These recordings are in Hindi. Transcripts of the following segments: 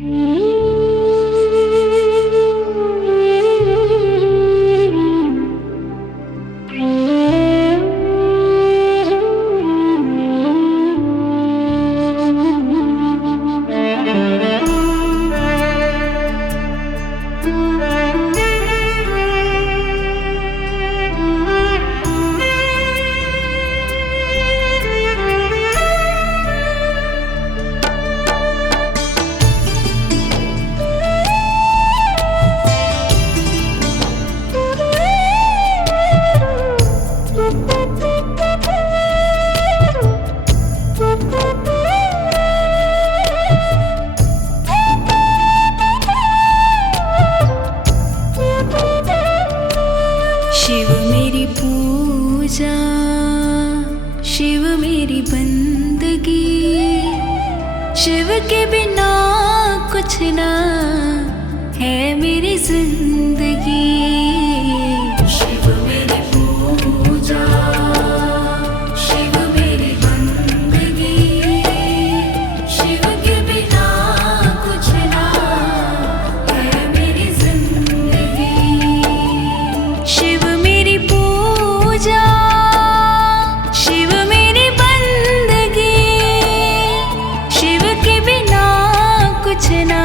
शिव मेरी पूजा, शिव मेरी बंदगी, शिव के बिना कुछ ना है मेरी जिंदगी। शिव मेरी पूजा, शिव मेरी बंदगी, शिव के बिना कुछ ना है मेरी जिंदगी। शिव मेरी पूजा, शिव मेरी बंदगी, शिव के बिना कुछ ना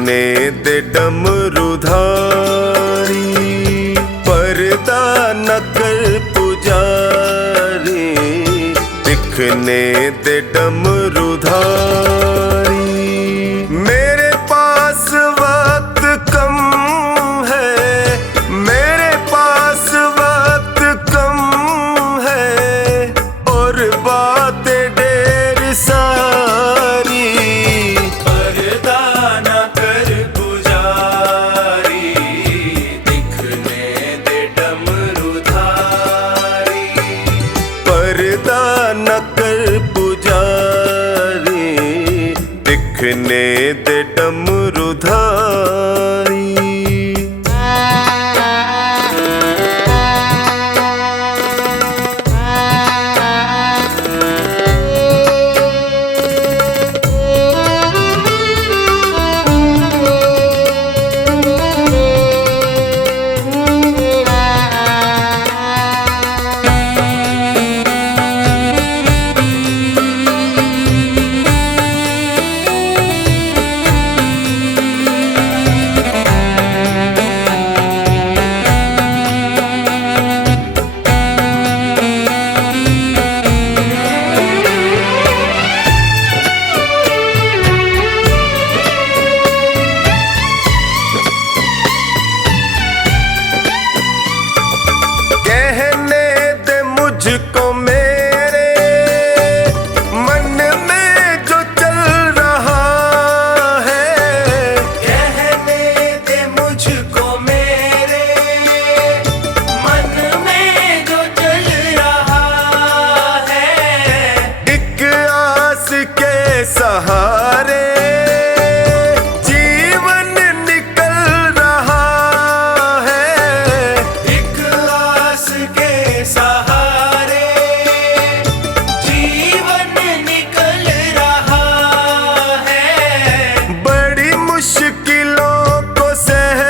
दिखने दे डमरूधारी, पर्दा न कर पुजारी, दिखने दे डमरूधारी। मेरे पास वक्त कम है, मेरे पास वक्त कम है, और बातें ढेर सारी। पर्दा न कर पुजारी, दिखने दे डमरूधारी, पर्दा न कर पुजारी, दिखने दे डमरूधारी। मुझको मेरे मन में जो चल रहा है, कहने दे मुझको मेरे मन में जो चल रहा है। एक आस के सहारे जीवन निकल रहा है, एक आस के सहारे मुश्किलों को सह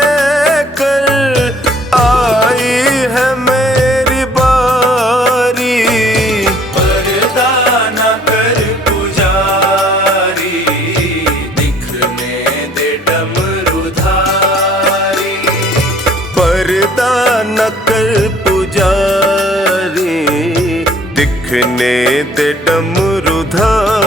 कर आई है मेरी बारी। पर्दा न कर पुजारी, दिखने दे डमरूधारी, पर्दा न कर पुजारी, दिखने दे डमरूधारी।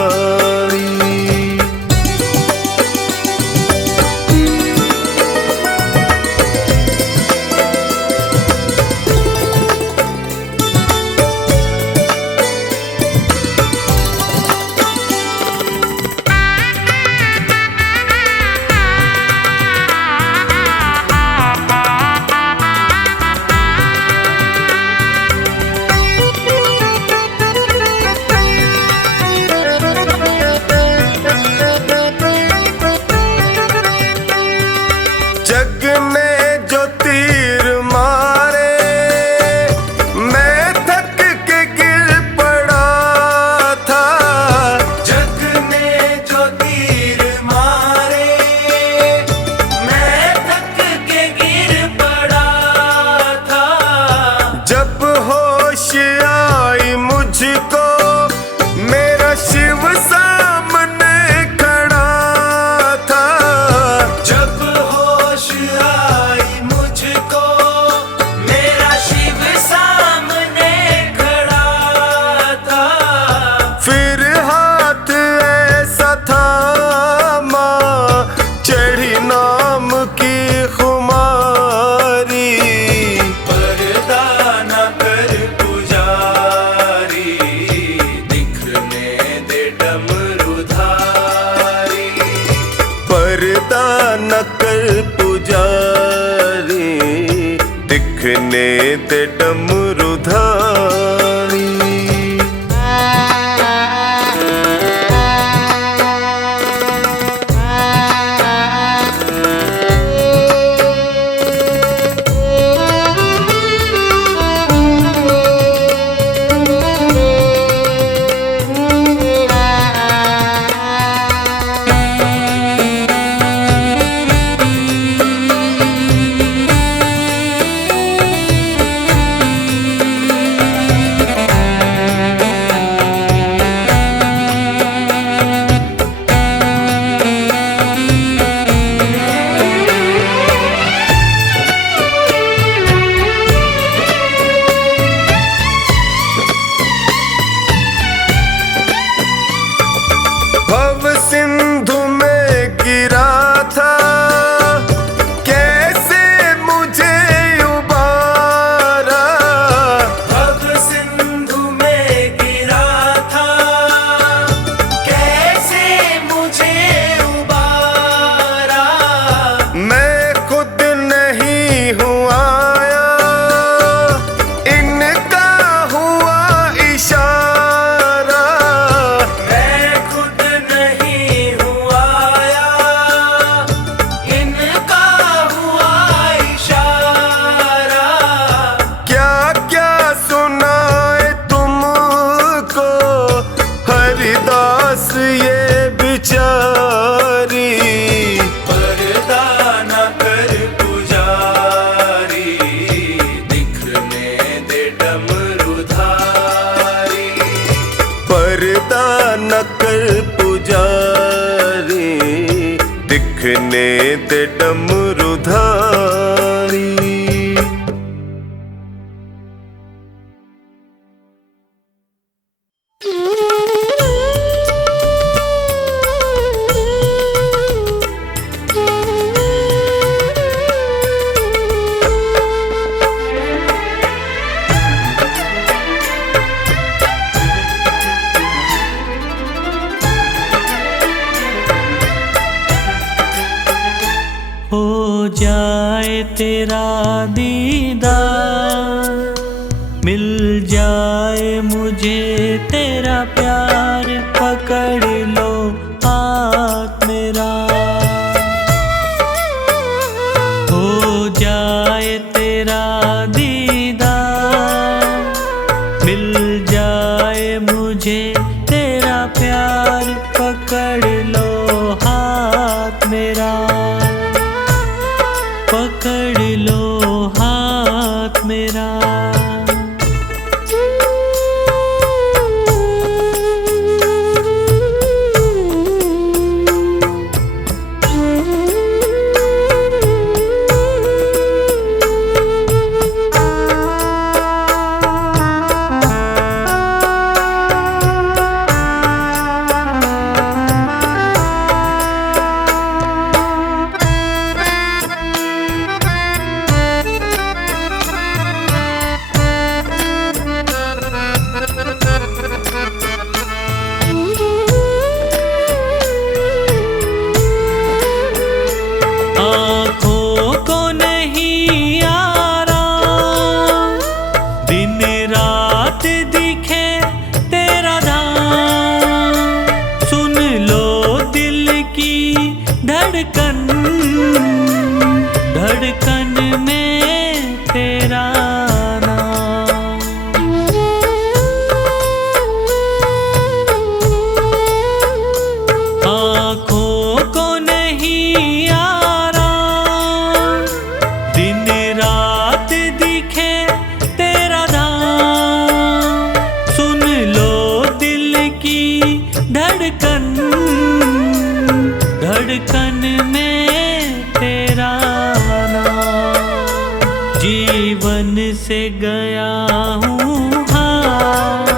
दिखने दे डमरूधारी। हो जाए तेरा दीदार, मिल जाए मुझे तेरा प्यार, पकड़ लो हाथ मेरा। हो जाए तेरा दीदार, मिल जाए मुझे तेरा प्यार, पकड़ लो हाथ मेरा, पकड़ लो हाथ मेरा। धड़कन में तेरा नाम, आँखों को नहीं आराम, दिन रात दिखे तेरा धाम। सुन लो दिल की धड़कन, धड़कन में तेरा नाम। जीवन से गया हूँ हार,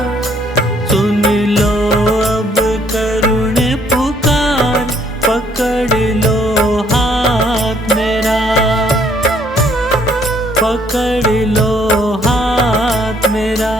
सुन लो अब करुण पुकार, पकड़ लो हाथ मेरा, पकड़ लो हाथ मेरा।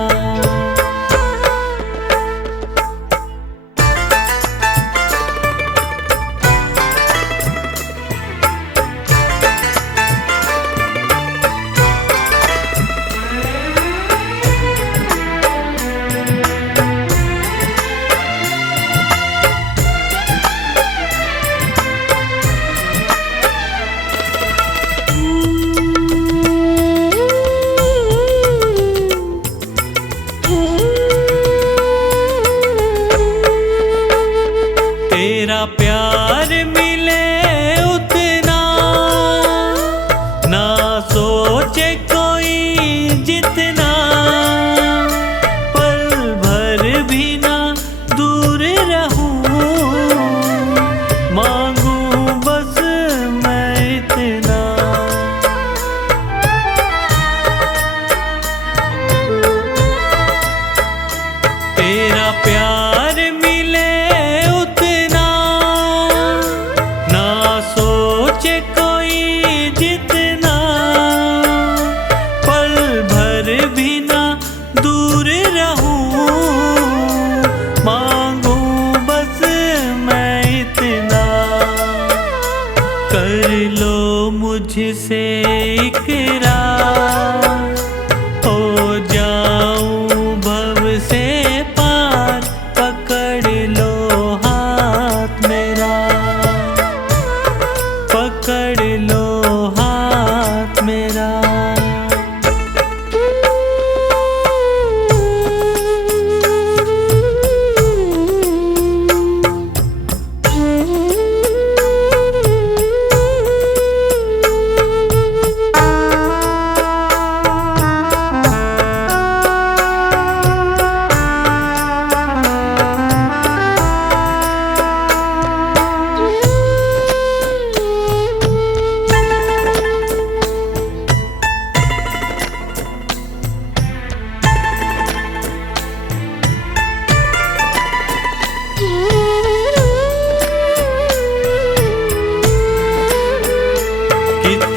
तेरा प्यार मिले उतना, ना सोचे कोई जितना, पल भर भी ना दूर रहूं, मांगू बस मैं इतना। तेरा प्यार मिले उतना, ना सोचे कोई जितना, पल भर भी ना दूर रहूं, मांगू बस मैं इतना। कर लो मुझसे इकरार, हो जाऊं भव से पार,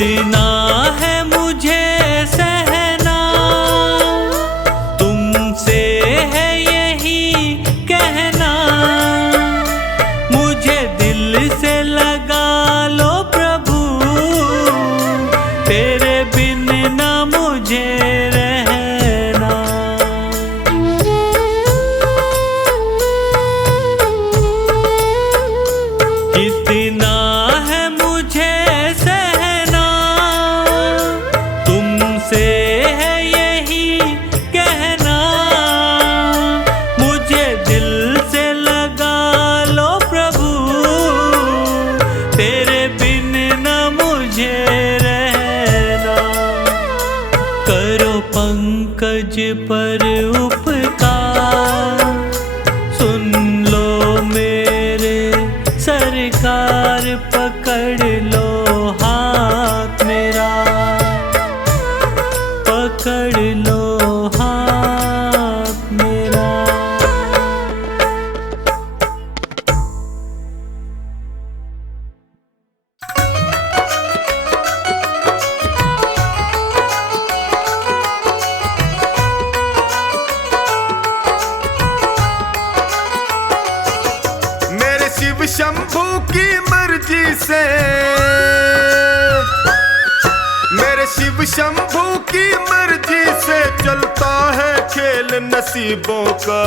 कितना है मुझे सहना, तुमसे है यही कहना, मुझे दिल से लगा लो प्रभु, तेरे बिन ना मुझे रहना। कितना है मुझे सहना, तुमसे है यही कहना, मुझे दिल से लगा लो प्रभु, तेरे बिन न मुझे रहना। करो पंकज पर उपकार, सुन लो मेरे सरकार, पकड़ लो हाथ मेरा, पकड़ लो हाथ मेरा। मेरे शिव शंभू की मर्जी से, मेरे शिव शंभू की मर्जी से चलता है खेल नसीबों का।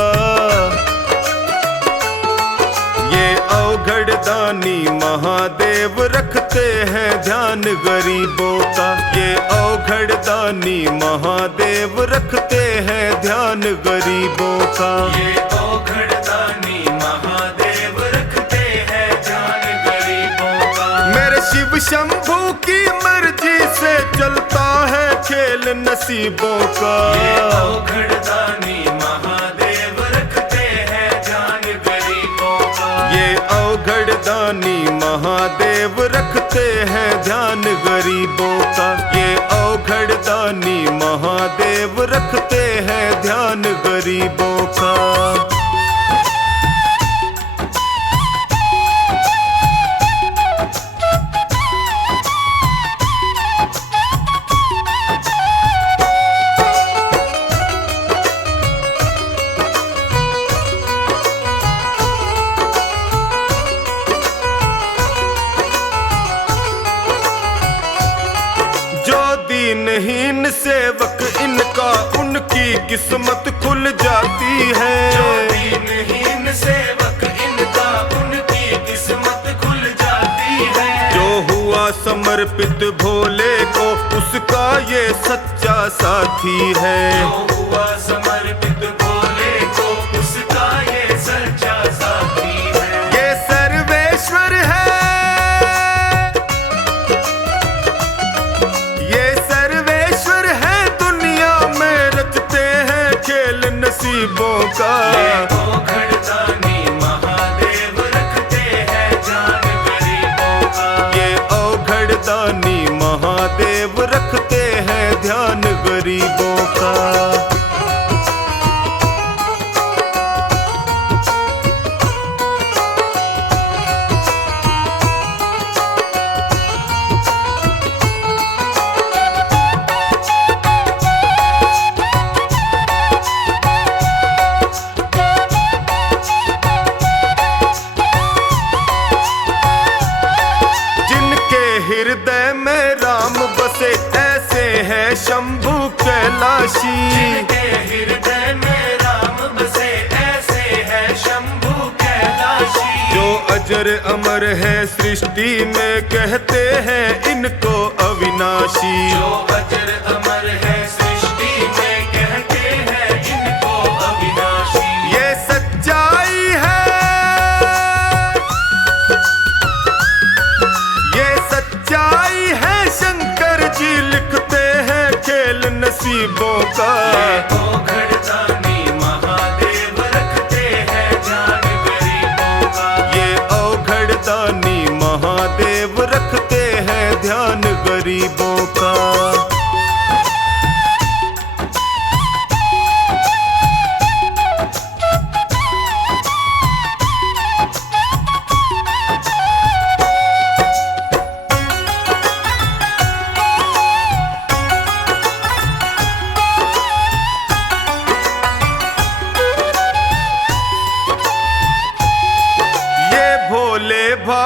ये अवघड़ दानी महादेव रखते हैं ध्यान गरीबों का। ये अवघड़ दानी महादेव रखते हैं ध्यान गरीबों का। ये अवघड़ दानी महादेव रखते हैं ध्यान गरीबों का। मेरे शिव शंभू की मर्जी से चलता है खेल नसीबों का। ये अवघड़ दानी महादेव रखते हैं ध्यान गरीबों का। ये अवघड़ दानी महादेव रखते हैं ध्यान गरीबों का। ये अवघड़ दानी महादेव रखते हैं ध्यान गरीबों का। दीनहीन सेवक इनका उनकी किस्मत खुल जाती है। जो दीनहीन सेवक इनका उनकी किस्मत खुल जाती है। जो हुआ समर्पित भोले को उसका ये सच्चा साथी है। जो हुआ समर्पित भोले को उसका ये सच्चा साथी है। ये सर्वेश्वर है, नसीबों का। ये अवघड़ दानी महादेव रखते हैं ध्यान गरीबों का। ये अवघड़ दानी महादेव रखते हैं ध्यान गरीबों का। हृदय में राम बसे ऐसे हैं शंभू कैलाशी। जिनके हृदय में राम बसे ऐसे हैं शंभू कैलाशी। जो अजर अमर है सृष्टि में कहते हैं इनको अविनाशी। जो अजर अमर है सृष्टि में कहते हैं इनको अविनाशी। ये सच्चाई है, सच्चाई है। शंकर जी लिखते हैं खेल नसीबों का। ये अवघड़ दानी महादेव रखते हैं ध्यान गरीबों का। ये अवघड़ दानी महादेव रखते हैं ध्यान गरीबों का।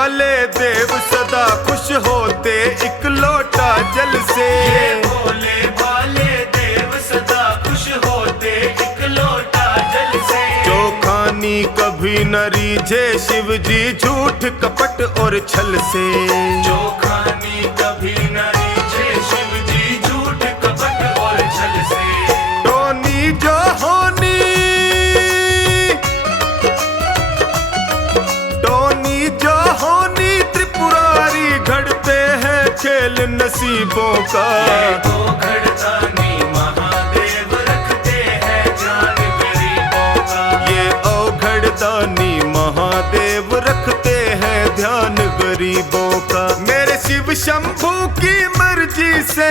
वाले देव सदा खुश होते एक लोटा जल से। ये भोले वाले देव सदा खुश होते एक लोटा जल से। जो खानी कभी न रीझे शिव जी झूठ कपट और छल से। जो खानी कभी न रीझे शिव जी झूठ कपट और छल से। टोनी जो होनी, टोनी जो होनी त्रिपुरारी घड़ते हैं खेल नसीबों का। वो घड़तानी महादेव रखते हैं ध्यान गरीबों का। ये औघड़दानी महादेव रखते हैं ध्यान गरीबों का। मेरे शिव शंभू की मर्जी से,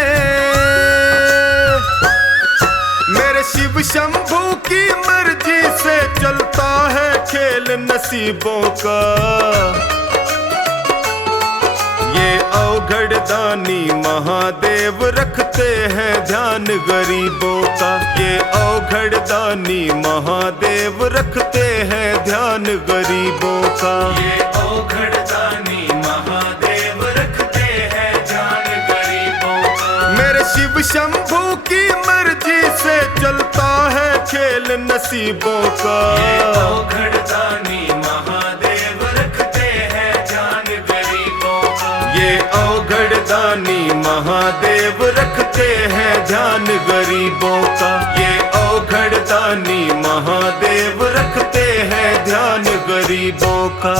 मेरे शिव शंभू की मर्जी से चलता है खेल नसीबों का। ये औघड़दानी महादेव रखते हैं ध्यान गरीबों का। ये औघड़दानी महादेव रखते हैं ध्यान गरीबों का। ये औघड़दानी महादेव रखते हैं ध्यान गरीबों का। मेरे शिव शंभू की मर्जी से चलता है खेल नसीबों का। ये औघड़दानी महादेव रखते हैं ध्यान गरीबों का। ये औघड़दानी महादेव रखते हैं ध्यान गरीबों का। ये औघड़दानी महादेव रखते हैं ध्यान गरीबों का।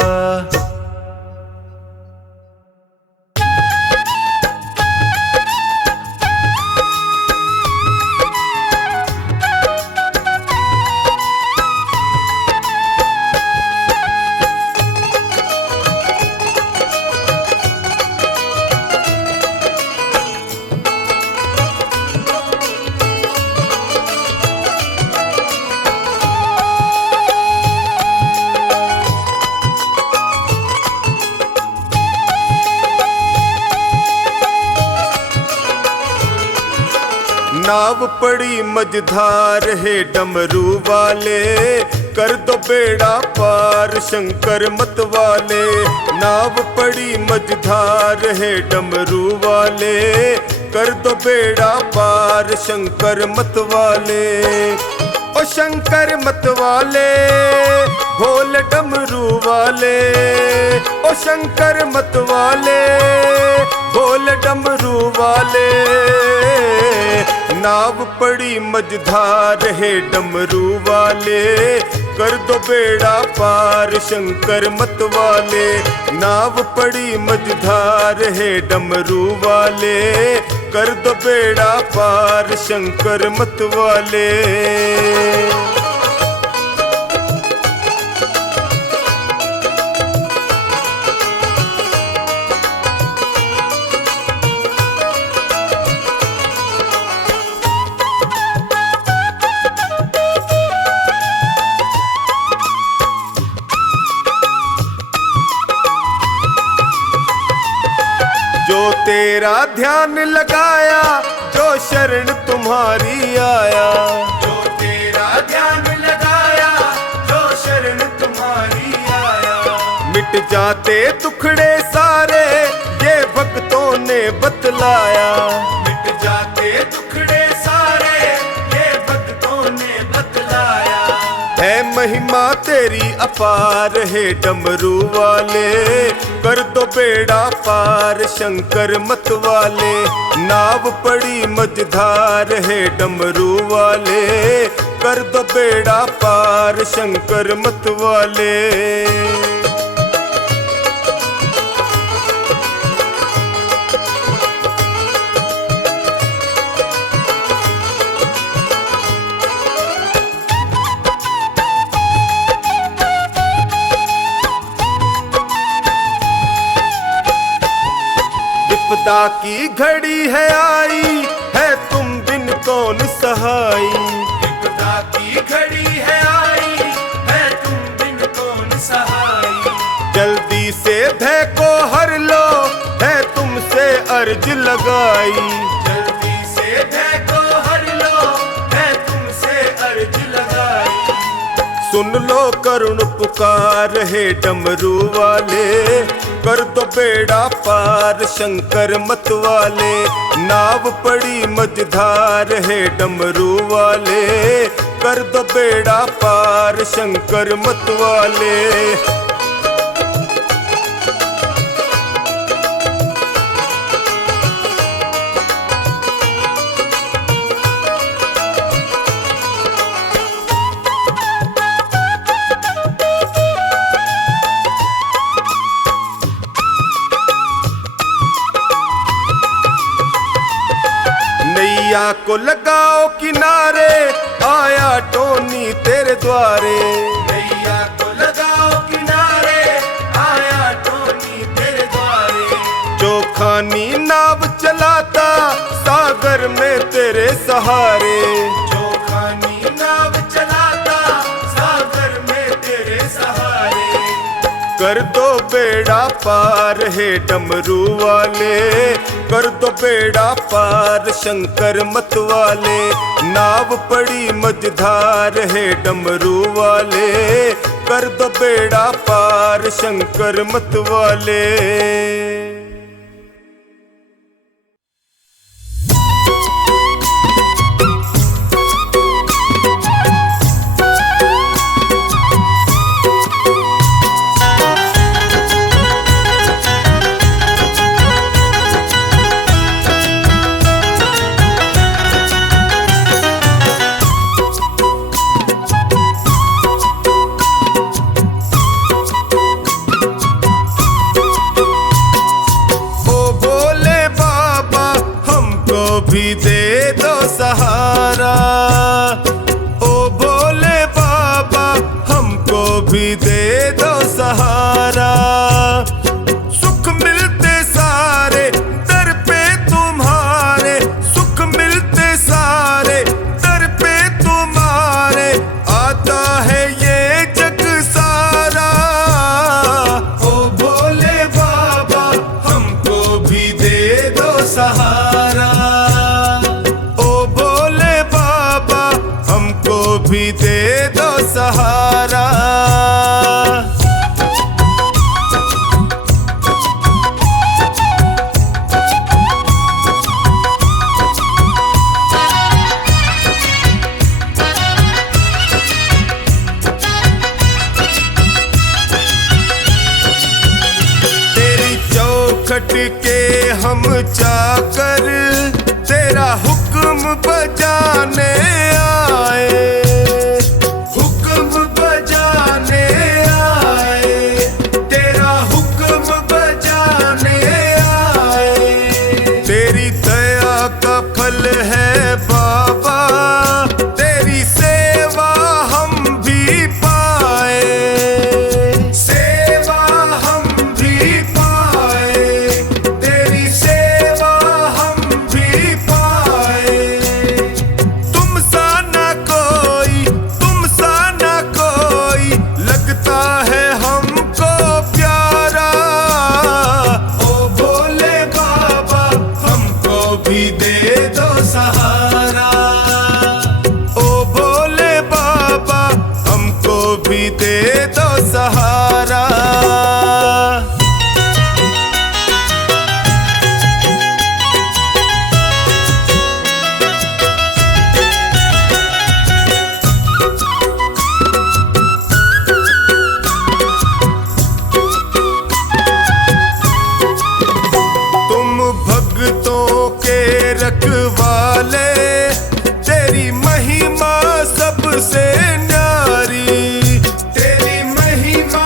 नाव पड़ी मझधार है डमरू वाले, कर दो बेड़ा पार शंकर मत वाले। नाव पड़ी मझधार है डमरू वाले, कर दो बेड़ा पार शंकर मत वाले। ओ शंकर मत वाले भोले डमरू वाले। ओ शंकर मत वाले भोले डमरू वाले। नाव पड़ी मझधार है डमरू वाले, कर दो बेड़ा पार शंकर मत वाले। नाव पड़ी मझधार है डमरू वाले, कर दो बेड़ा पार शंकर मत वाले। जो तेरा ध्यान लगाया, जो शरण तुम्हारी आया। जो तेरा ध्यान लगाया, जो शरण तुम्हारी आया। मिट जाते दुखड़े सारे, ये भक्तों ने बतलाया। मिट जाते दुखड़े सारे, ये भक्तों ने बतलाया। है महिमा तेरी अपार है डमरू वाले, कर दो बेड़ा पार शंकर मत वाले। नाव पड़ी मझधार है डमरू वाले, कर दो बेड़ा पार शंकर मत वाले। विपदा की घड़ी है आई, है तुम बिन कौन सहाई। विपदा की घड़ी है आई, है तुम बिन कौन सहाई। जल्दी से भय को हर लो, है तुमसे अर्ज लगाई। जल्दी से भय को हर लो, है तुमसे अर्ज लगाई। सुन लो करुण पुकार हे डमरू वाले, कर दो बेड़ा पार शंकर मत वाले। नाव पड़ी मझधार हे डमरू वाले, कर दो बेड़ा पार शंकर मत वाले। नैया को लगाओ किनारे, आया टोनी तेरे द्वारे। नैया को लगाओ किनारे, आया टोनी तेरे द्वारे। चोखानी नाव चलाता सागर में तेरे सहारे। चोखानी नाव चलाता सागर में तेरे सहारे। कर दो बेड़ा पार हे डमरू वाले, कर दो बेड़ा पार शंकर मत वाले। नाव पड़ी मझधार हे डमरू वाले, कर दो बेड़ा पार शंकर मत वाले। भी दे दो सहारा, ओ भोले बाबा हमको भी दे दो सहारा। सुख मिलते सारे दर पे तुम्हारे, सुख मिलते सारे दर पे तुम्हारे। आता है ये जग सारा, ओ भोले बाबा हमको भी दे दो सहारा। भी दे दो सहारा। तेरी चौखट के हम चाकर, तेरा हुक्म बजाने आए। है बाबा तेरी सेवा हम भी पाए, सेवा हम भी पाए, तेरी सेवा हम भी पाए। तुम सा ना कोई, तुम सा ना कोई लगता है हमको प्यारा। ओ भोले बाबा हमको भी दे दो सहारा, ओ भोले बाबा हमको भी दे दो सहारा। तुम भक्तों के रखवाले, तेरी महिमा सबसे न्यारी, तेरी महिमा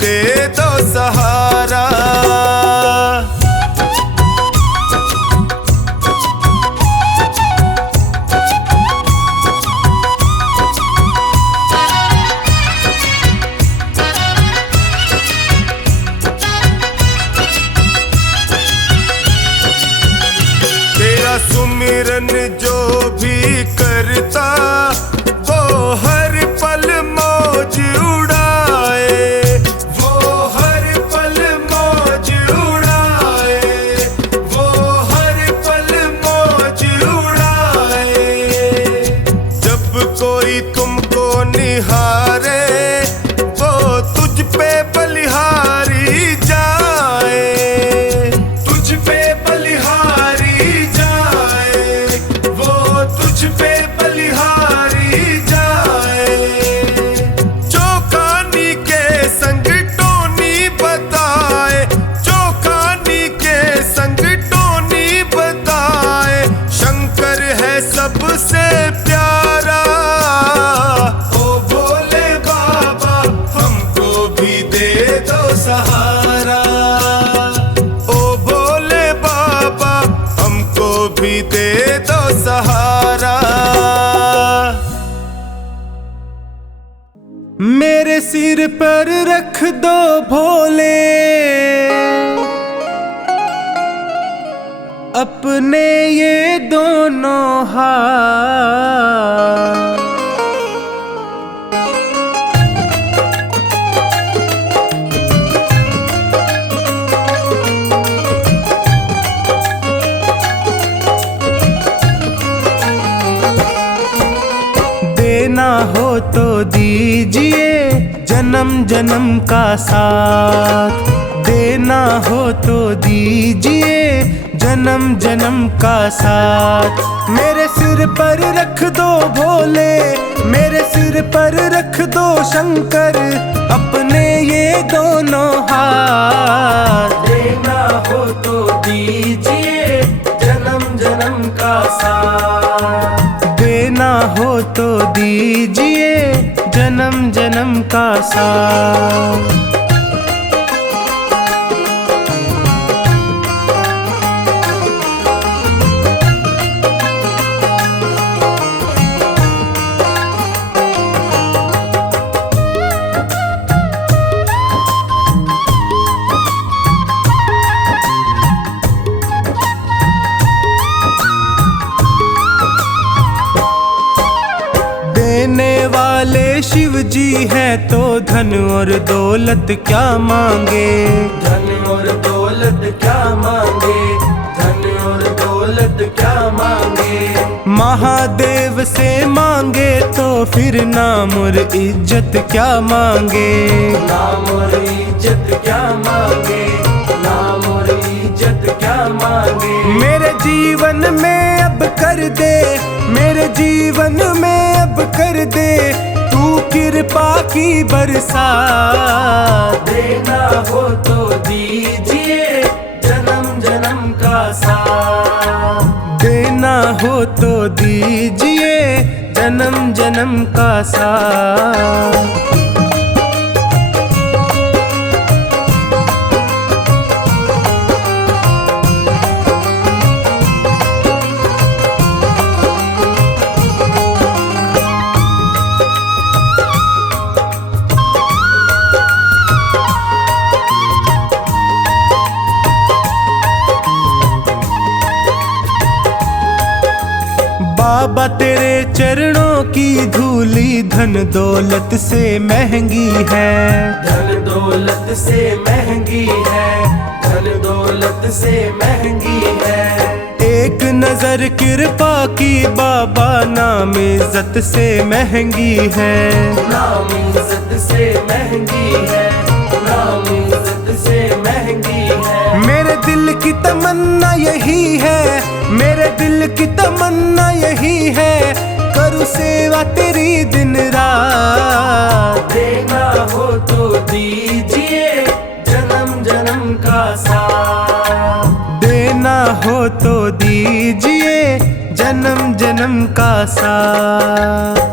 दे दो सहारा। सुमिरन जो भी करता वो हर पल मौज उड़ाए, वो हर पल मौज उड़ाए, वो हर पल मौज उड़ाए। जब कोई तुमको निहारे वो तुझ पे बलिहारी जाए, तुझ पे बलिहारी जाए, वो तुझ पे बलिहारी जाए। चौकानी के संग टोनी बताए, चौकानी के संग टोनी बताए, शंकर है सबसे प्यारा। ओ भोले बाबा हमको भी दे दो सहारा, ओ भोले बाबा हमको भी दे दो सहारा। मेरे सिर पर रख दो भोले अपने ये दोनों हाथ। देना हो तो दीजिए जन्म जन्म का साथ, देना हो तो दीजिए जन्म जन्म का साथ। मेरे सिर पर रख दो भोले, मेरे सिर पर रख दो शंकर अपने ये दोनों हाथ। देना हो तो दीजिए जन्म जन्म का साथ, देना हो तो दीजिए जन्म जन्म का साथ। देने वाले शिव जी हैं तो धन और दौलत क्या मांगे, धन और दौलत क्या मांगे, धन और दौलत क्या मांगे। महादेव से मांगे तो फिर नाम और इज्जत क्या मांगे, नाम और इज्जत क्या मांगे, नाम और इज्जत क्या मांगे। मेरे जीवन में अब कर दे, मेरे जीवन में अब कर दे तू कृपा की बरसात। देना हो तो दीजिए जन्म जन्म का साथ, देना हो तो दीजिए जन्म जन्म का साथ। बाबा तेरे चरणों की धूली धन दौलत से महंगी है, धन दौलत से महंगी है, धन दौलत से महंगी है। एक नजर कृपा की बाबा नाम इज्जत से महंगी है, नाम इज्जत से महंगी है, नाम इज्जत से महंगी है। मेरे दिल की तमन्ना यही है, मेरे दिल की तमन्ना यही है, करूँ सेवा तेरी दिन रात। देना हो तो दीजिए जन्म जन्म का साथ, देना हो तो दीजिए जन्म जन्म का साथ।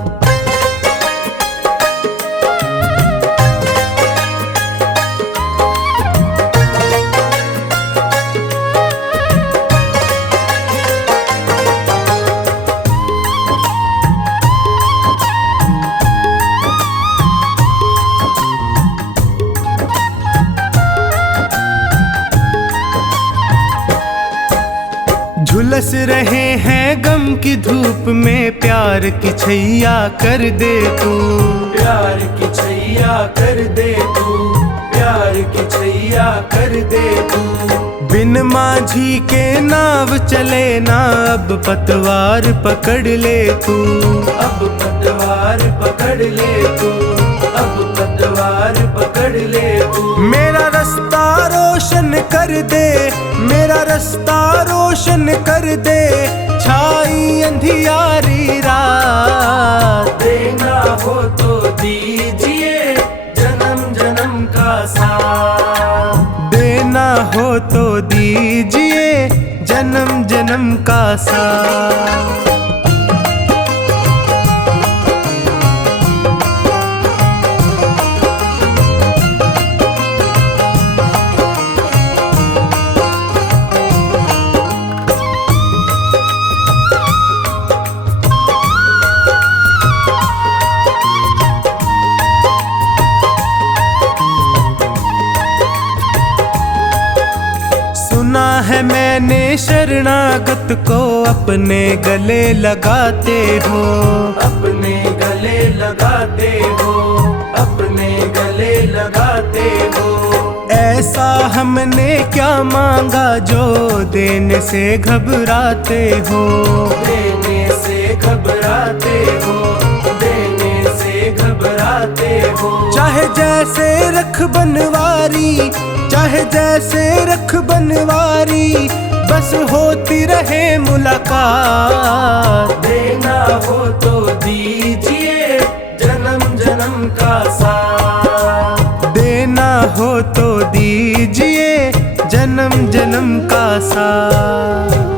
झुलस रहे हैं गम की धूप में, प्यार की छैया कर दे तू, प्यार की छैया कर दे तू, प्यार की छैया कर दे तू। बिन माझी के नाव चले ना, अब पतवार पकड़ ले तू, अब पतवार पकड़ ले तू, अब पतवार पकड़ ले तू। मेरा रास्ता रोशन कर दे, मेरा रास्ता रोशन कर दे, छाई अंधियारी रात। देना हो तो दीजिए जन्म जन्म का साथ, देना हो तो दीजिए जन्म जन्म का साथ। सुना है मैंने शरणागत को अपने गले लगाते हो, अपने गले लगाते हो, अपने गले लगाते हो। ऐसा हमने क्या मांगा जो देने से घबराते हो, देने से घबराते हो, देने से घबराते हो। चाहे जैसे रख बनवारी, चाहे जैसे रख बनवारी, बस होती रहे मुलाकात। देना हो तो दीजिए जन्म जन्म का साथ, देना हो तो दीजिए जन्म जन्म का साथ।